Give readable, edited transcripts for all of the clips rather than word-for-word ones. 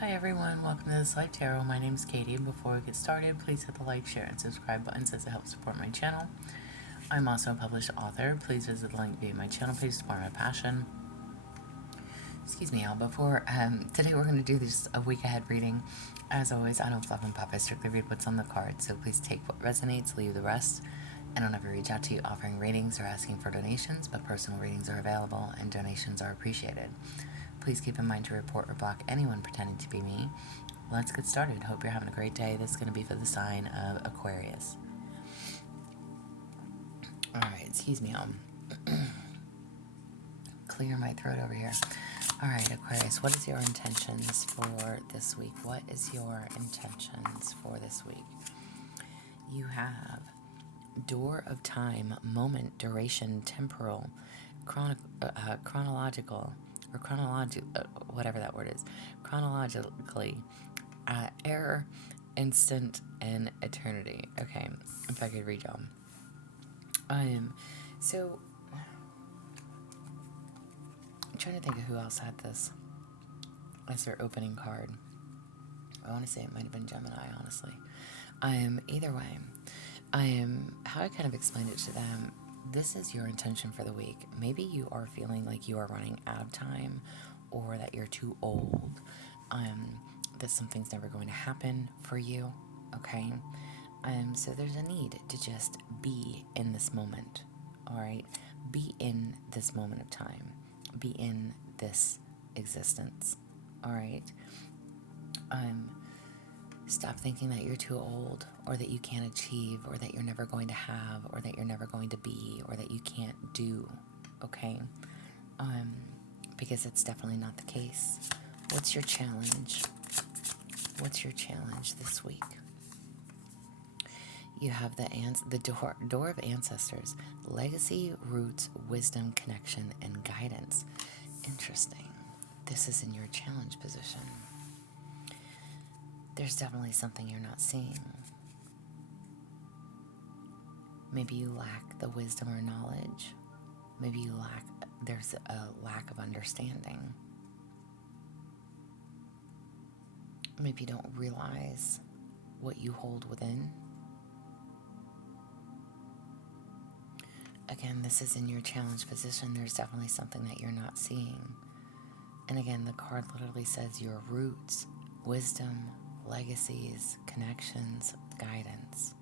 Hi everyone, welcome to this live tarot. My name is Katie, and before we get started, please hit the like, share, and subscribe buttons as it helps support my channel. I'm also a published author. Please visit the link via my channel page to support my passion. Excuse me, y'all. Today we're going to do this a week ahead reading. As always, I don't fluff and pop. I strictly read what's on the card, so please take what resonates, leave the rest. I don't ever reach out to you offering readings or asking for donations, but personal readings are available and donations are appreciated. Please keep in mind to report or block anyone pretending to be me. Let's get started. Hope you're having a great day. This is going to be for the sign of Aquarius. Alright, excuse me, clear my throat over here. Alright, Aquarius, what is your intentions for this week? What is your intentions for this week? You have door of time, moment, duration, temporal, chronological, or whatever that word is, chronologically, error, instant, and eternity. Okay, if I could read y'all. So I'm trying to think of who else had this as their opening card. I want to say it might have been Gemini, honestly. Either way, how I kind of explained it to them, this is your intention for the week. Maybe you are feeling like you are running out of time, or that you're too old, that something's never going to happen for you, okay? So there's a need to just be in this moment, all right? Be in this moment of time. Be in this existence, all right? Stop thinking that you're too old, or that you can't achieve, or that you're never going to have, or that you're never going to be, or that you can't do, okay? Because it's definitely not the case. What's your challenge? What's your challenge this week? You have the door of ancestors, legacy, roots, wisdom, connection, and guidance. Interesting. This is in your challenge position. There's definitely something you're not seeing. Maybe you lack the wisdom or knowledge. Maybe there's a lack of understanding. Maybe you don't realize what you hold within. Again, this is in your challenge position. There's definitely something that you're not seeing. And again, the card literally says your roots, wisdom, legacies, connections, guidance.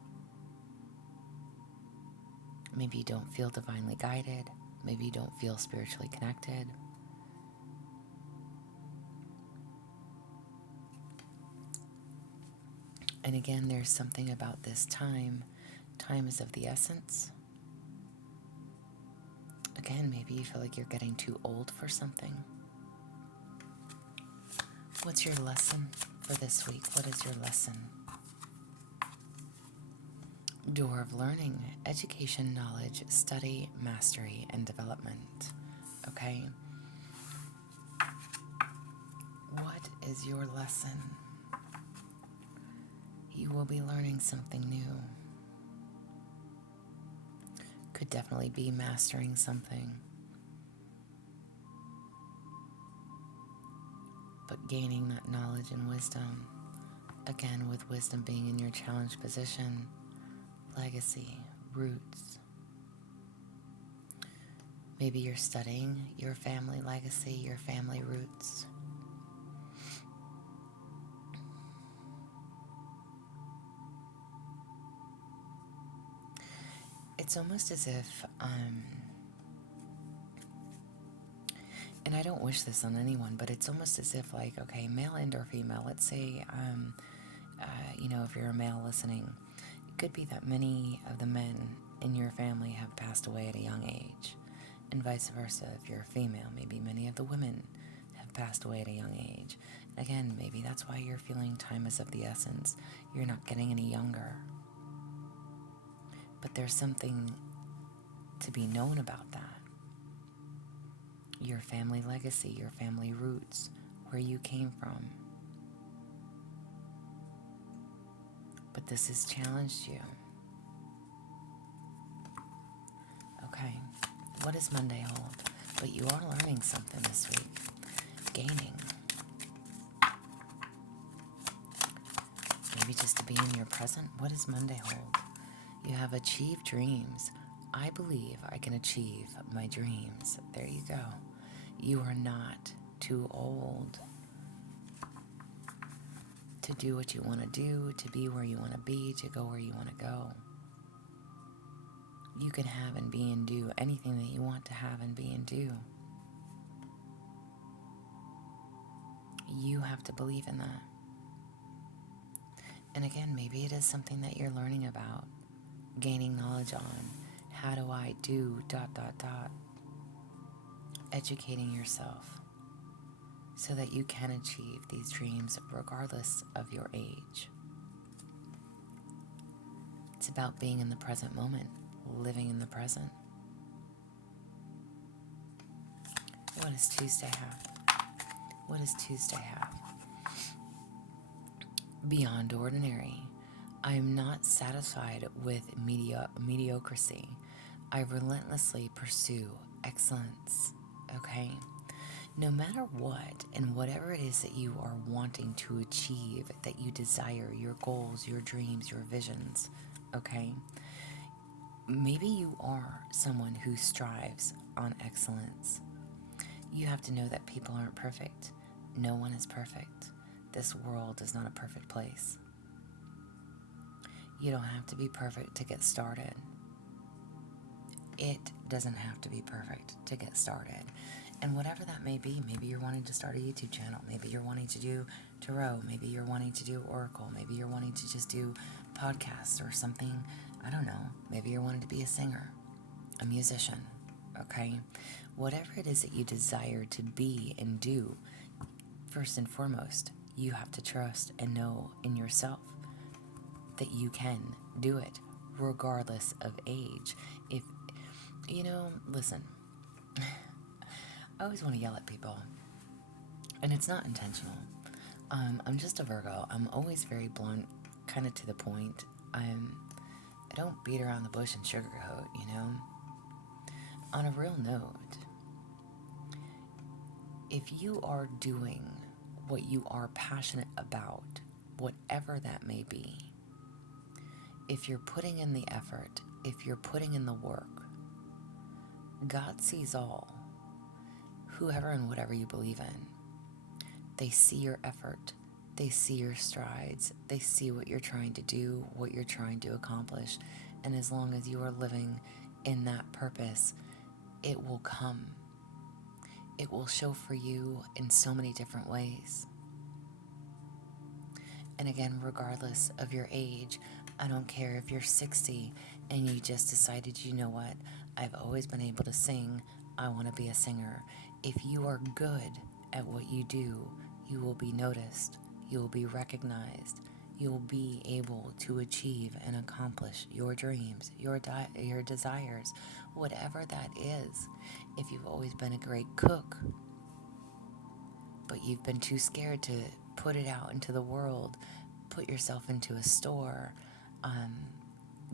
Maybe you don't feel divinely guided. Maybe you don't feel spiritually connected. And again, there's something about this time. Time is of the essence. Again, maybe you feel like you're getting too old for something. What's your lesson for this week? What is your lesson? Door of learning, education, knowledge, study, mastery, and development. Okay? What is your lesson? You will be learning something new. Could definitely be mastering something. But gaining that knowledge and wisdom. Again, with wisdom being in your challenge position. Legacy, roots. Maybe you're studying your family legacy, your family roots. It's almost as if, and I don't wish this on anyone, but it's almost as if, like, okay, male and or female, let's say, if you're a male listening, it could be that many of the men in your family have passed away at a young age, and vice versa. If you're a female, maybe many of the women have passed away at a young age. Again, maybe that's why you're feeling time is of the essence. You're not getting any younger. But there's something to be known about that. Your family legacy, your family roots, where you came from. But this has challenged you. Okay, what does Monday hold? But you are learning something this week. Gaining. to be in your present. What does Monday hold? You have achieved dreams. I believe I can achieve my dreams. There you go. You are not too old to do what you want to do, to be where you want to be, to go where you want to go. You can have and be and do anything that you want to have and be and do. You have to believe in that. And again, maybe it is something that you're learning about, gaining knowledge on. How do I do ... Educating yourself so that you can achieve these dreams regardless of your age. It's about being in the present moment, living in the present. What does Tuesday have? What does Tuesday have? Beyond ordinary. I am not satisfied with mediocrity. I relentlessly pursue excellence. Okay? No matter what and whatever it is that you are wanting to achieve, that you desire, your goals, your dreams, your visions, okay? Maybe you are someone who strives on excellence. You have to know that people aren't perfect. No one is perfect. This world is not a perfect place. You don't have to be perfect to get started. It doesn't have to be perfect to get started. And whatever that may be, maybe you're wanting to start a YouTube channel, maybe you're wanting to do tarot, maybe you're wanting to do oracle, maybe you're wanting to just do podcasts or something, I don't know, maybe you're wanting to be a singer, a musician, okay? Whatever it is that you desire to be and do, first and foremost, you have to trust and know in yourself that you can do it regardless of age. If, listen, I always want to yell at people, and it's not intentional. I'm just a Virgo. I'm always very blunt, kind of to the point. I don't beat around the bush and sugarcoat, On a real note, if you are doing what you are passionate about, whatever that may be, if you're putting in the effort, if you're putting in the work, God sees all. Whoever and whatever you believe in, they see your effort, they see your strides, they see what you're trying to do, what you're trying to accomplish, and as long as you are living in that purpose, it will come. It will show for you in so many different ways. And again, regardless of your age, I don't care if you're 60 and you just decided, you know what, I've always been able to sing, I want to be a singer. If you are good at what you do, you will be noticed, you will be recognized, you will be able to achieve and accomplish your dreams, your desires, whatever that is. If you've always been a great cook, but you've been too scared to put it out into the world, put yourself into a store,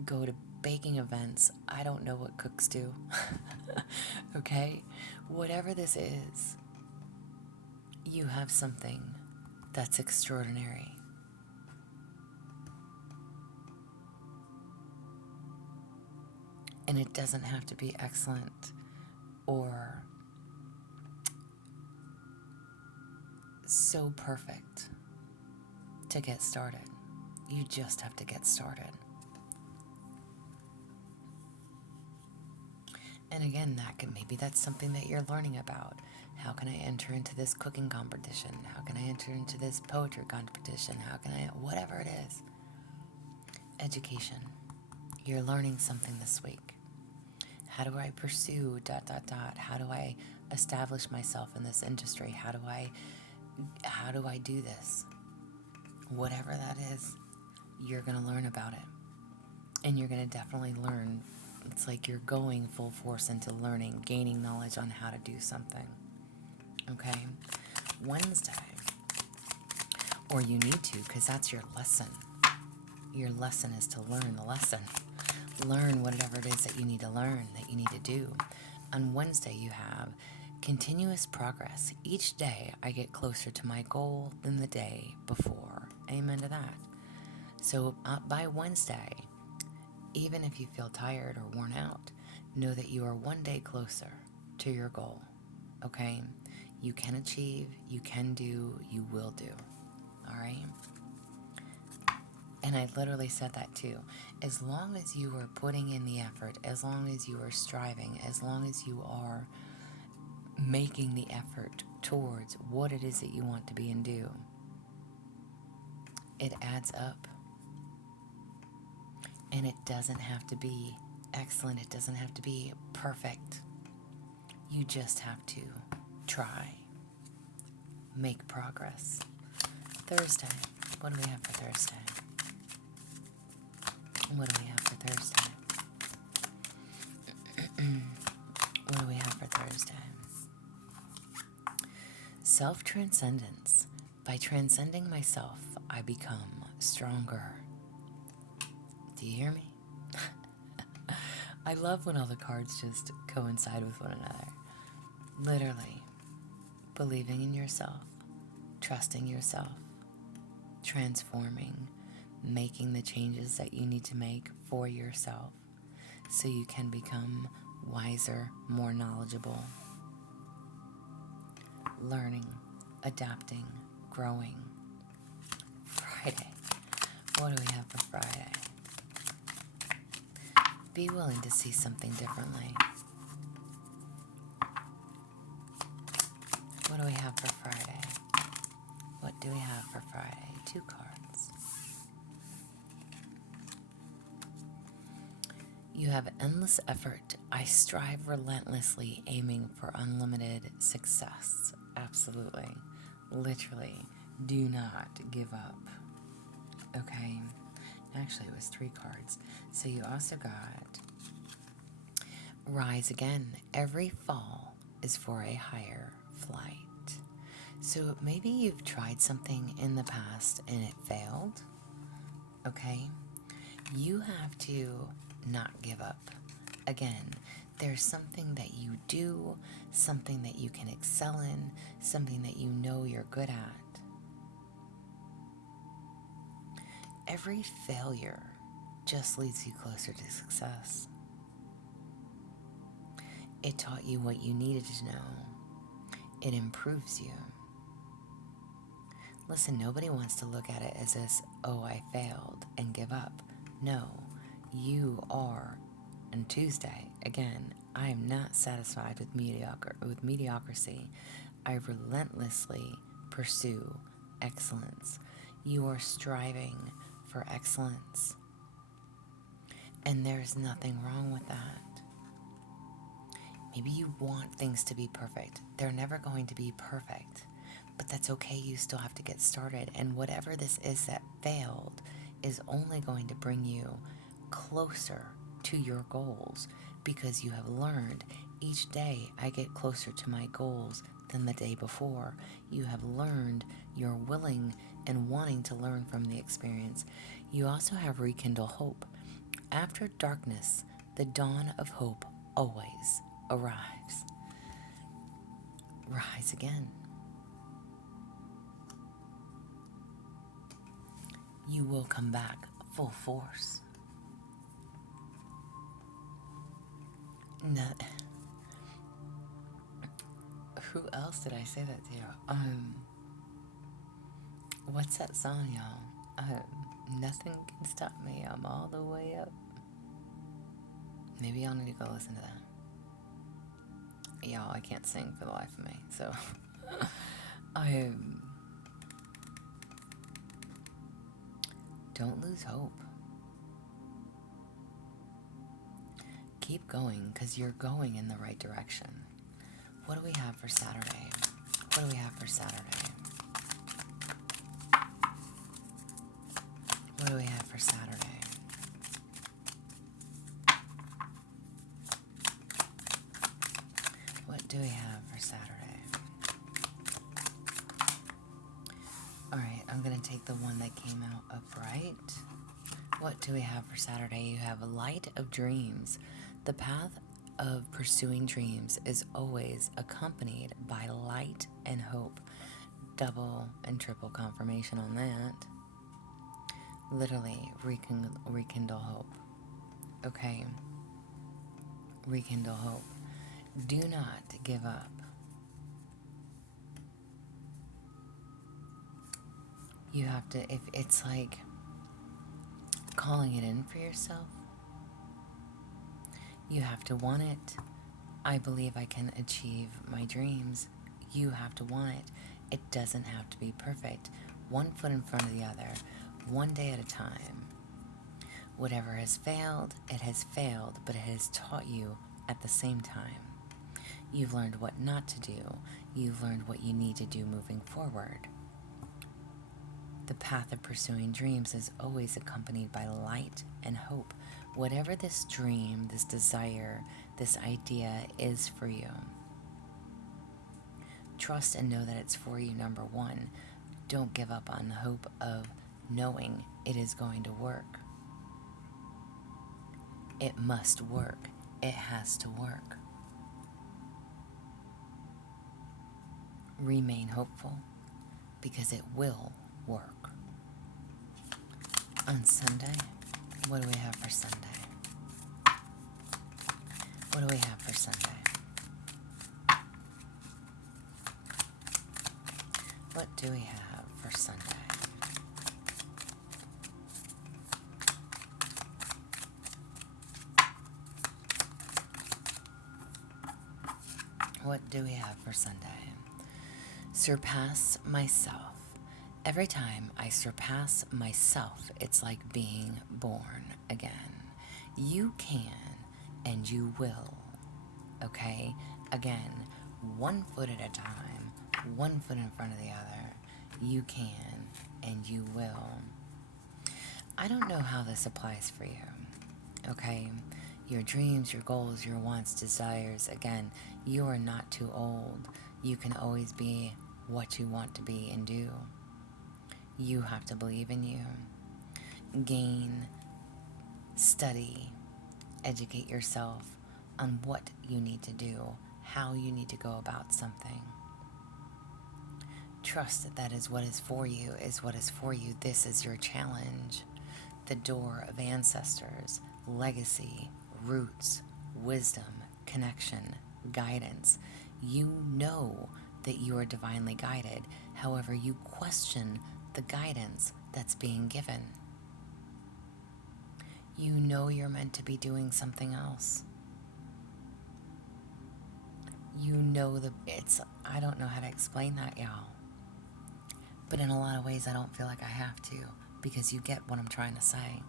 go to baking events, I don't know what cooks do, okay? Whatever this is, you have something that's extraordinary. And it doesn't have to be excellent or so perfect to get started. You just have to get started. And again, maybe that's something that you're learning about. How can I enter into this cooking competition? How can I enter into this poetry competition? Whatever it is. Education. You're learning something this week. How do I pursue ... How do I establish myself in this industry? How do I do this? Whatever that is, you're going to learn about it. And you're going to definitely learn. It's like you're going full force into learning, gaining knowledge on how to do something. Okay? Wednesday. Or you need to, because that's your lesson. Your lesson is to learn the lesson. Learn whatever it is that you need to learn, that you need to do. On Wednesday, you have continuous progress. Each day, I get closer to my goal than the day before. Amen to that. So by Wednesday, even if you feel tired or worn out, know that you are one day closer to your goal. Okay? You can achieve, you can do, you will do. All right? And I literally said that too. As long as you are putting in the effort, as long as you are striving, as long as you are making the effort towards what it is that you want to be and do, it adds up. And it doesn't have to be excellent. It doesn't have to be perfect. You just have to try. Make progress. Thursday. What do we have for Thursday? What do we have for Thursday? What do we have for Thursday? Self-transcendence. By transcending myself, I become stronger. Do you hear me? I love when all the cards just coincide with one another. Literally, believing in yourself, trusting yourself, transforming, making the changes that you need to make for yourself so you can become wiser, more knowledgeable, learning, adapting, growing. Friday. What do we have for Friday? Be willing to see something differently. What do we have for Friday? What do we have for Friday? 2 cards. You have endless effort. I strive relentlessly, aiming for unlimited success. Absolutely. Literally. Do not give up. Okay? Actually, it was 3 cards. So you also got rise again. Every fall is for a higher flight. So maybe you've tried something in the past and it failed. Okay? You have to not give up. Again, there's something that you do, something that you can excel in, something that you know you're good at. Every failure just leads you closer to success. It taught you what you needed to know. It improves you. Listen, nobody wants to look at it as this, oh, I failed, and give up. No, you are. And Tuesday, again, I am not satisfied with mediocrity. I relentlessly pursue excellence. You are striving for excellence. And there's nothing wrong with that. Maybe you want things to be perfect. They're never going to be perfect. But that's okay, you still have to get started. And whatever this is that failed is only going to bring you closer to your goals, because you have learned each day I get closer to my goals than the day before. You have learned, you're willing and wanting to learn from the experience. You also have rekindle hope. After darkness, the dawn of hope always arrives. Rise again. You will come back full force. Not, who else did I say that to? What's that song, y'all? Nothing can stop me. I'm all the way up. Maybe y'all need to go listen to that. Y'all, I can't sing for the life of me, so don't lose hope. Keep going, because you're going in the right direction. What do we have for Saturday? What do we have for Saturday? What do we have for Saturday? What do we have for Saturday? Alright, I'm going to take the one that came out upright. What do we have for Saturday? You have a light of dreams. The path of pursuing dreams is always accompanied by light and hope. Double and triple confirmation on that. Literally, rekindle hope. Okay? Rekindle hope. Do not give up. You have to, if it's like calling it in for yourself, you have to want it. I believe I can achieve my dreams. You have to want it. It doesn't have to be perfect. One foot in front of the other, one day at a time. Whatever has failed, it has failed, but it has taught you at the same time. You've learned what not to do. You've learned what you need to do moving forward. The path of pursuing dreams is always accompanied by light and hope. Whatever this dream, this desire, this idea is for you, trust and know that it's for you, number one. Don't give up on the hope of knowing it is going to work. It must work. It has to work. Remain hopeful, because it will work. On Sunday, what do we have for Sunday? What do we have for Sunday? What do we have for Sunday? What do we have for Sunday? Surpass myself. Every time I surpass myself, it's like being born again. You can and you will. Okay? Again, 1 foot at a time, 1 foot in front of the other. You can and you will. I don't know how this applies for you. Okay? Your dreams, your goals, your wants, desires. Again, you are not too old. You can always be what you want to be and do. You have to believe in you. Gain, study, educate yourself on what you need to do, how you need to go about something. Trust that that is what is for you, is what is for you. This is your challenge. The door of ancestors, legacy, roots, wisdom, connection, guidance. You know that you are divinely guided. However, you question the guidance that's being given. You know you're meant to be doing something else. You know I don't know how to explain that, y'all. But in a lot of ways, I don't feel like I have to, because you get what I'm trying to say.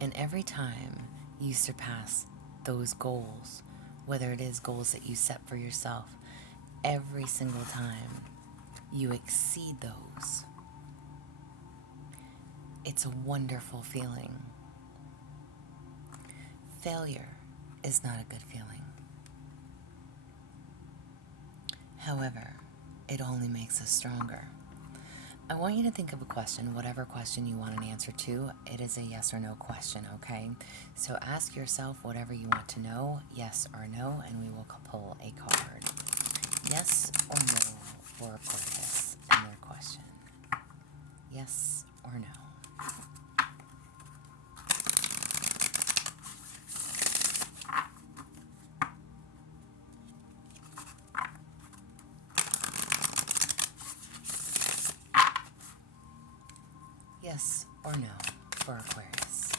And every time you surpass those goals, whether it is goals that you set for yourself, every single time you exceed those, it's a wonderful feeling. Failure is not a good feeling. However, it only makes us stronger. I want you to think of a question, whatever question you want an answer to. It is a yes or no question, okay? So ask yourself whatever you want to know, yes or no, and we will pull a card. Yes or no for Aquarius and their question. Yes or no? Yes or no for Aquarius?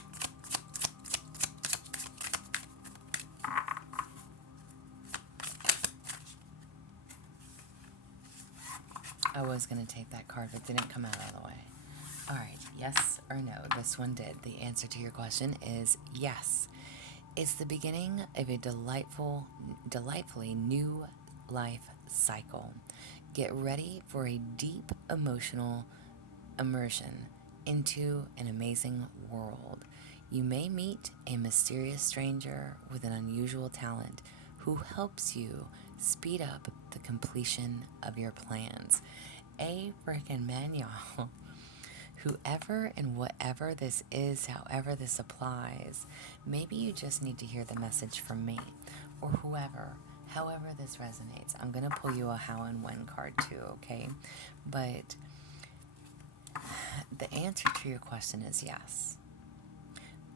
I was going to take that card, but didn't come out all the way. All right, yes or no? This one did. The answer to your question is yes. It's the beginning of a delightfully new life cycle. Get ready for a deep emotional immersion into an amazing world. You may meet a mysterious stranger with an unusual talent who helps you speed up the completion of your plans. A freaking man, y'all. Whoever and whatever this is, however this applies, maybe you just need to hear the message from me, or whoever, however this resonates. I'm going to pull you a how and when card too, okay? But The answer to your question is yes.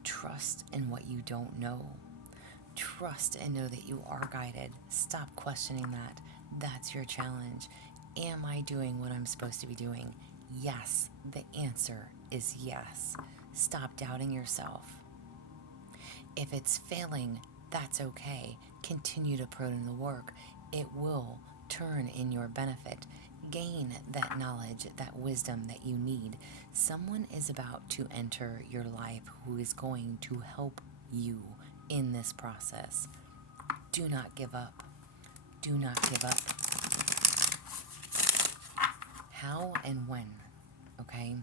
Trust in what you don't know. Trust and know that you are guided. Stop questioning that. That's your challenge. Am I doing what I'm supposed to be doing? Yes. The answer is yes. Stop doubting yourself. If it's failing, that's okay. Continue to put in the work. It will turn in your benefit. Gain that knowledge, that wisdom that you need. Someone is about to enter your life who is going to help you in this process. Do not give up. Do not give up. How and when, okay?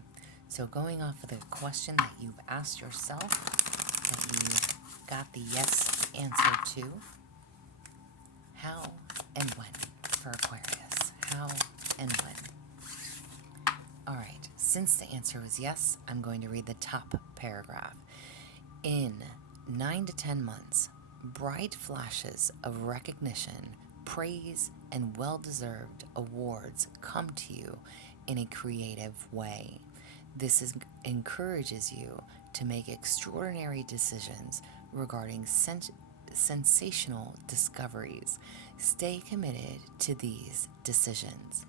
So going off of the question that you've asked yourself, that you got the yes answer to, how and when for Aquarius. How and when. All right, since the answer was yes, I'm going to read the top paragraph. In 9 to 10 months, bright flashes of recognition, praise, and well-deserved awards come to you in a creative way. This encourages you to make extraordinary decisions regarding sensational discoveries. Stay committed to these decisions.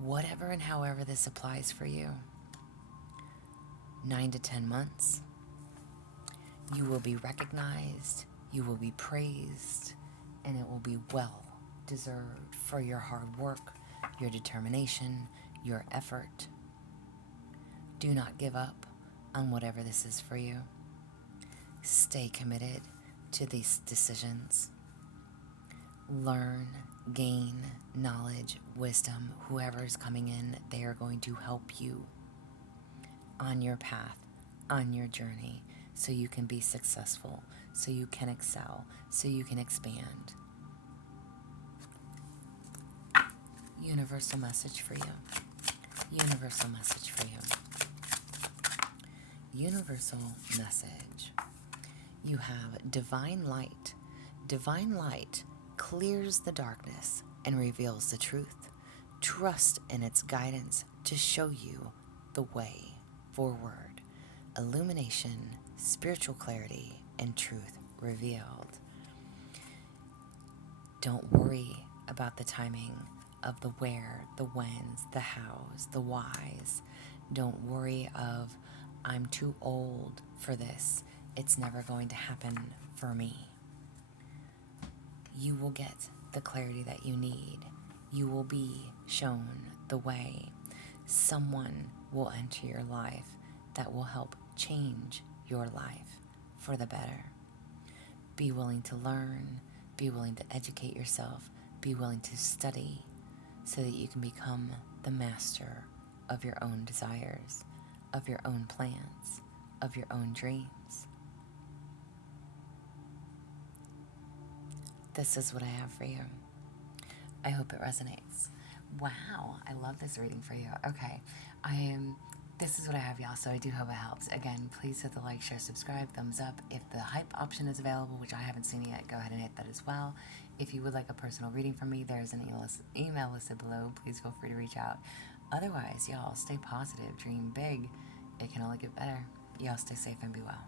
Whatever and however this applies for you, 9 to 10 months, you will be recognized, you will be praised, and it will be well deserved for your hard work, your determination, your effort. Do not give up on whatever this is for you. Stay committed to these decisions. Learn, gain knowledge, wisdom. Whoever is coming in, they are going to help you on your path, on your journey, so you can be successful, so you can excel, so you can expand. Universal message for you. Universal message for you. Universal message. You have divine light. Divine light clears the darkness and reveals the truth. Trust in its guidance to show you the way forward. Illumination, spiritual clarity, and truth revealed. Don't worry about the timing of the where, the whens, the hows, the whys. Don't worry of, I'm too old for this. It's never going to happen for me. You will get the clarity that you need. You will be shown the way. Someone will enter your life that will help change your life for the better. Be willing to learn. Be willing to educate yourself. Be willing to study so that you can become the master of your own desires, of your own plans, of your own dreams. This is what I have for you. I hope it resonates. Wow, I love this reading for you. Okay, this is what I have, y'all, so I do hope it helps. Again, please hit the like, share, subscribe, thumbs up. If the hype option is available, which I haven't seen yet, go ahead and hit that as well. If you would like a personal reading from me, there's an email listed below. Please feel free to reach out. Otherwise, y'all, stay positive, dream big. It can only get better. Y'all stay safe and be well.